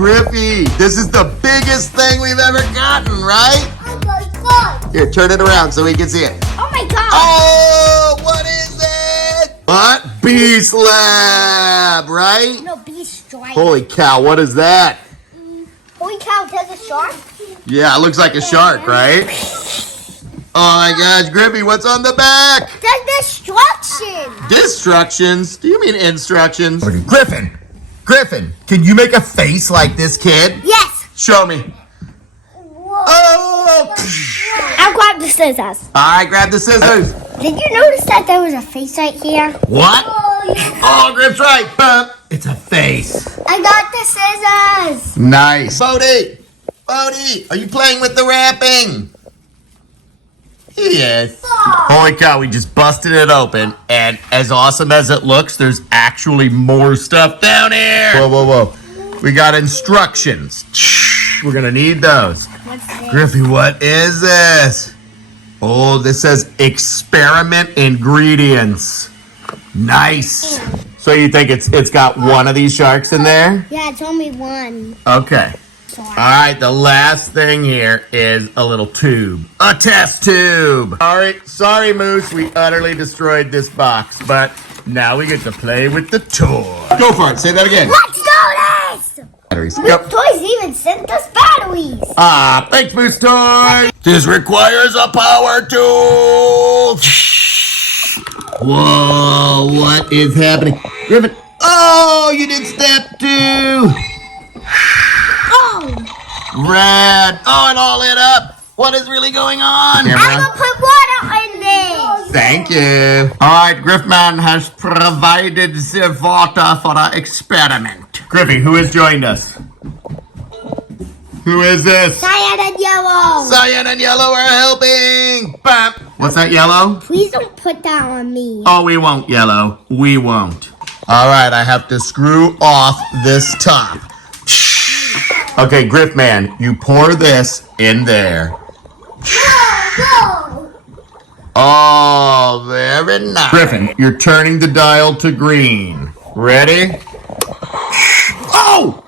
Griffey, this is the biggest thing we've ever gotten, right? Oh my god. Here, turn it around so we can see it. Oh my god. Oh, what is it? What? Beast Lab, right? No, Beast Strike. Holy cow, what is that? Holy cow, there's a shark? Yeah, it looks like a shark, right? Oh my gosh, Griffey, what's on the back? There's destruction. Destructions? Do you mean instructions? Griffin, can you make a face like this kid? Yes. Show me. Whoa. Oh! I'll grab the scissors. All right, grab the scissors. Did you notice that there was a face right here? What? Oh, yeah. Oh, Griff's right. Bump. It's a face. I got the scissors. Nice. Bodie, are you playing with the wrapping? Yes. Holy cow, we just busted it open, and as awesome as it looks, there's actually more stuff down here. Whoa. We got instructions. We're gonna need those. What's this? Griffey, what is this? Oh, this says experiment ingredients. Nice. So you think it's got one of these sharks in there? Yeah, it's only one. Okay. All right, the last thing here is a little tube. A test tube. All right, sorry, Moose. We utterly destroyed this box, but now we get to play with the toy. Go for it. Say that again. Let's do this! Batteries. Moose Toys even sent us batteries. Ah, thanks, Moose Toy. This requires a power tool. Whoa, what is happening? Griffin. Oh, you did step 2. Oh! Red. Oh, it all lit up. What is really going on? I'm gonna put water in this. Thank you. All right, Griffman has provided the water for our experiment. Griffey, who has joined us? Who is this? Cyan and yellow. Cyan and yellow are helping. Bam. What's that, yellow? Please don't put that on me. Oh, we won't, yellow. We won't. All right, I have to screw off this top. Okay, Griffman, you pour this in there. Whoa. Oh, very nice. Griffin, you're turning the dial to green. Ready? Oh!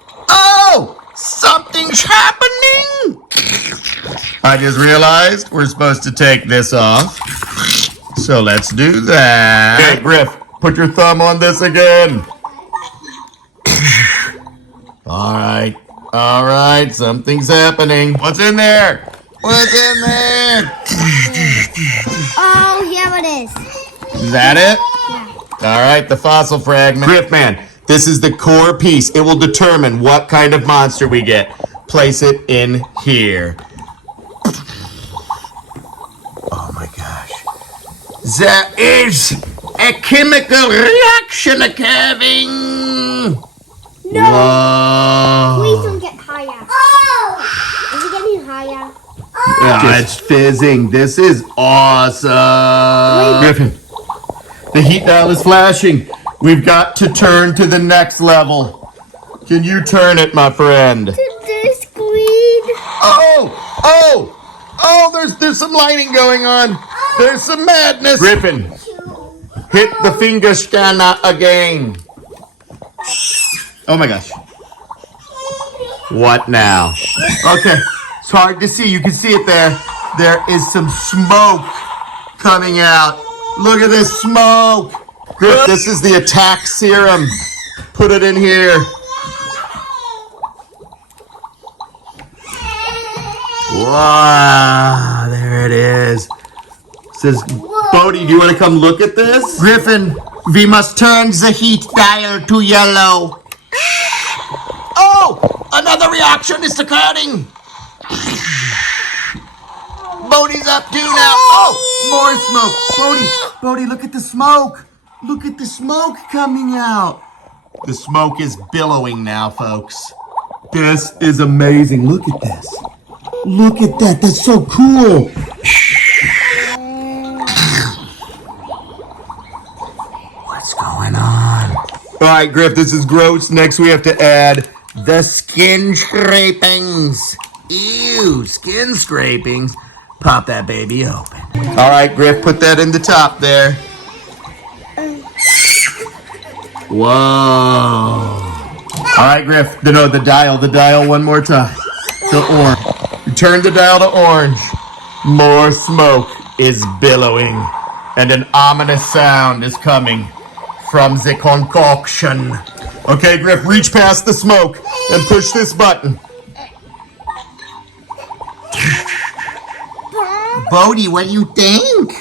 Something's happening! I just realized we're supposed to take this off. So let's do that. Okay, Griff, put your thumb on this again. All right, something's happening. What's in there? What's in there? Oh, here it is. Is that it? Yeah. All right, the fossil fragment. Griffman, this is the core piece. It will determine what kind of monster we get. Place it in here. Oh my gosh. There is a chemical reaction occurring. No. Whoa. Please don't get higher. Oh! Is it getting higher? Yeah, it's fizzing. This is awesome. Griffin, the heat dial is flashing. We've got to turn to the next level. Can you turn it, my friend? To this screen. Oh, there's some lighting going on. There's some madness. Griffin, hit the finger scanner again. Oh my gosh. What now? Okay, it's hard to see. You can see it there. There is some smoke coming out. Look at this smoke. Griff, this is the attack serum. Put it in here. Wow, there it is. It says, Bodie, do you want to come look at this? Griffin, we must turn the heat dial to yellow. Oh, another reaction is occurring. Bodie's up too now. Oh, more smoke. Bodie, look at the smoke. Look at the smoke coming out. The smoke is billowing now, folks. This is amazing. Look at this. Look at that. That's so cool. What's going on? All right, Griff, this is gross. Next, we have to add the skin scrapings. Ew, skin scrapings. Pop that baby open. All right, Griff, put that in the top there. Whoa. All right, Griff. No, the dial one more time. The orange. You turn the dial to orange. More smoke is billowing, and an ominous sound is coming from the concoction. Okay, Griff, reach past the smoke and push this button. Bodie, what do you think?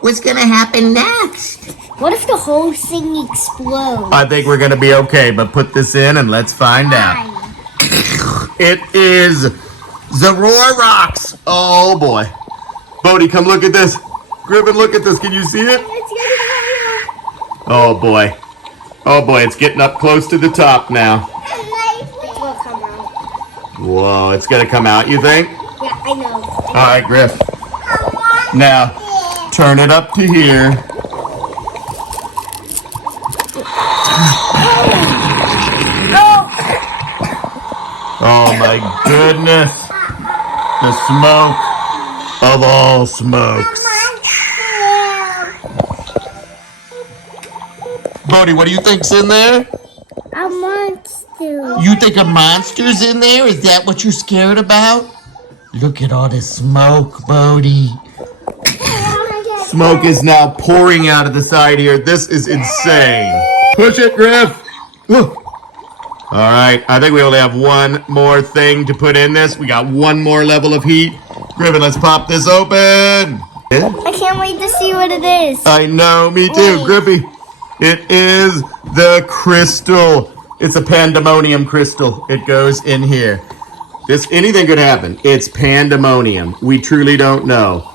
What's gonna happen next? What if the whole thing explodes? I think we're gonna be okay, but put this in and let's find out. It is the Roar Rocks. Oh boy. Bodie, come look at this. Griffin, look at this. Can you see it? Oh boy. Oh boy, it's getting up close to the top now. It will come out. Whoa, it's gonna come out, you think? Yeah, I know. All right, Griff. Now, turn it up to here. Oh my goodness. The smoke of all smokes. Bodie, what do you think's in there? A monster. You think a monster's in there? Is that what you're scared about? Look at all this smoke, Bodie. Smoke is now pouring out of the side here. This is insane. Push it, Griff. Woo. All right, I think we only have one more thing to put in this. We got one more level of heat. Griffin, let's pop this open. I can't wait to see what it is. I know, me too, Griffy. It is the crystal. It's a pandemonium crystal. It goes in here. Anything could happen. It's pandemonium. We truly don't know.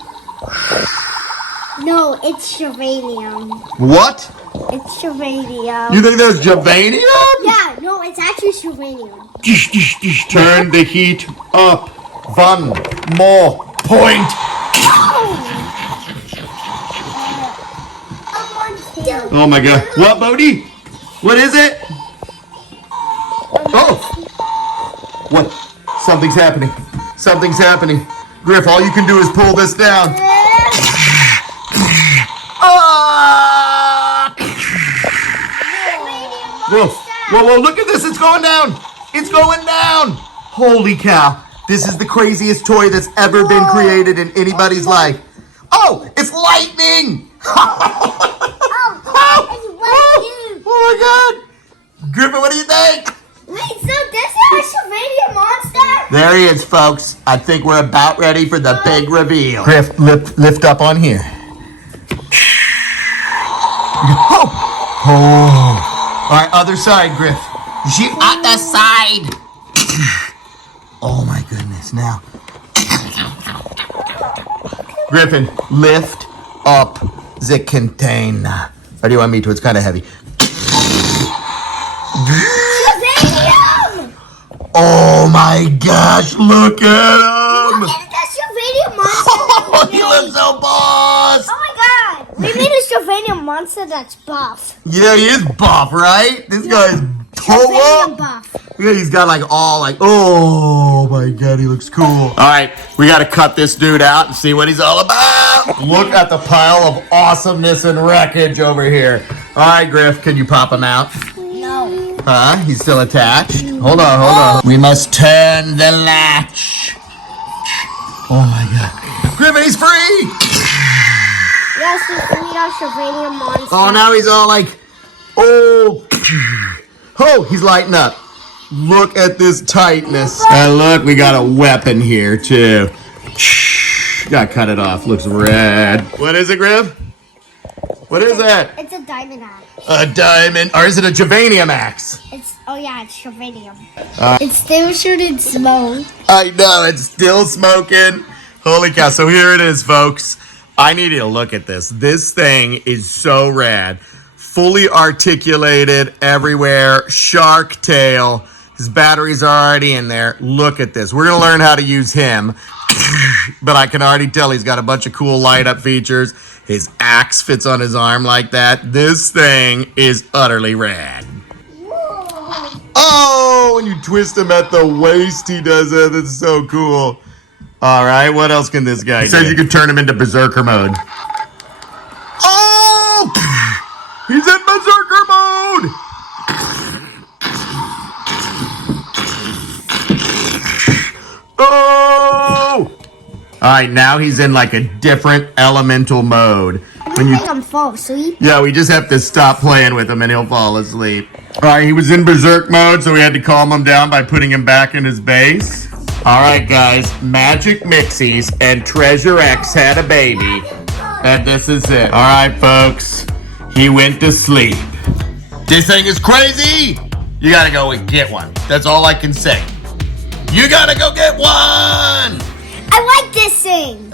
No, it's Shavanium. What? It's Shavanium. You think that's Javanium? Yeah, no, it's actually Shavanium. Turn the heat up. One more point. Oh my god. What, Bodie? What is it? Oh. What? Something's happening. Something's happening. Griff, all you can do is pull this down. Whoa, whoa, whoa, look at this. It's going down. It's going down. Holy cow. This is the craziest toy that's ever been created in anybody's life. Oh, it's lightning. Oh my god. Griffin, what do you think? Wait, so this is a Shavanium monster? There he is, folks. I think we're about ready for the big reveal. Griff, lift up on here. Oh. All right, other side, Griff. The other side. Oh my goodness, now. Griffin, lift up the container. Or do you want me to? It's kind of heavy. Shavanium! Oh my gosh, look at him! Look at the Shavanium monster. Oh, he looks so boss! Oh my god! We made a Shavanium monster that's buff. Yeah, he is buff, right? This guy's Shavanium buff. Yeah, he's got like all like, oh my god, he looks cool. All right, we got to cut this dude out and see what he's all about. Look at the pile of awesomeness and wreckage over here. All right, Griff, can you pop him out? No. Huh? He's still attached? Hold on. We must turn the latch. Oh my god. Griffin, he's free! Yes, we got Shavanium monster. Oh, now he's all like, oh. Oh, he's lighting up. Look at this tightness. And look, we got a weapon here, too. Gotta cut it off. Looks red. What is it, Griff? What is that? It's a diamond axe. A diamond. Or is it a Javanium axe? It's Shavanium. It's still shooting smoke. I know, it's still smoking. Holy cow. So here it is, folks. I need you to look at this. This thing is so rad. Fully articulated everywhere. Shark tail. His batteries are already in there. Look at this. We're going to learn how to use him. But I can already tell he's got a bunch of cool light up features. His axe fits on his arm like that. This thing is utterly rad. Whoa. Oh, when you twist him at the waist, he does that. That's so cool. All right, what else can this guy do? It says you can turn him into berserker mode. Oh! He's in berserker mode! Oh! All right, now he's in like a different elemental mode. I make him fall asleep. Yeah, we just have to stop playing with him and he'll fall asleep. All right, he was in berserk mode, so we had to calm him down by putting him back in his base. All right, guys, Magic Mixies and Treasure X had a baby, and this is it. All right, folks, he went to sleep. This thing is crazy. You gotta go and get one. That's all I can say. You gotta go get one. I like this thing.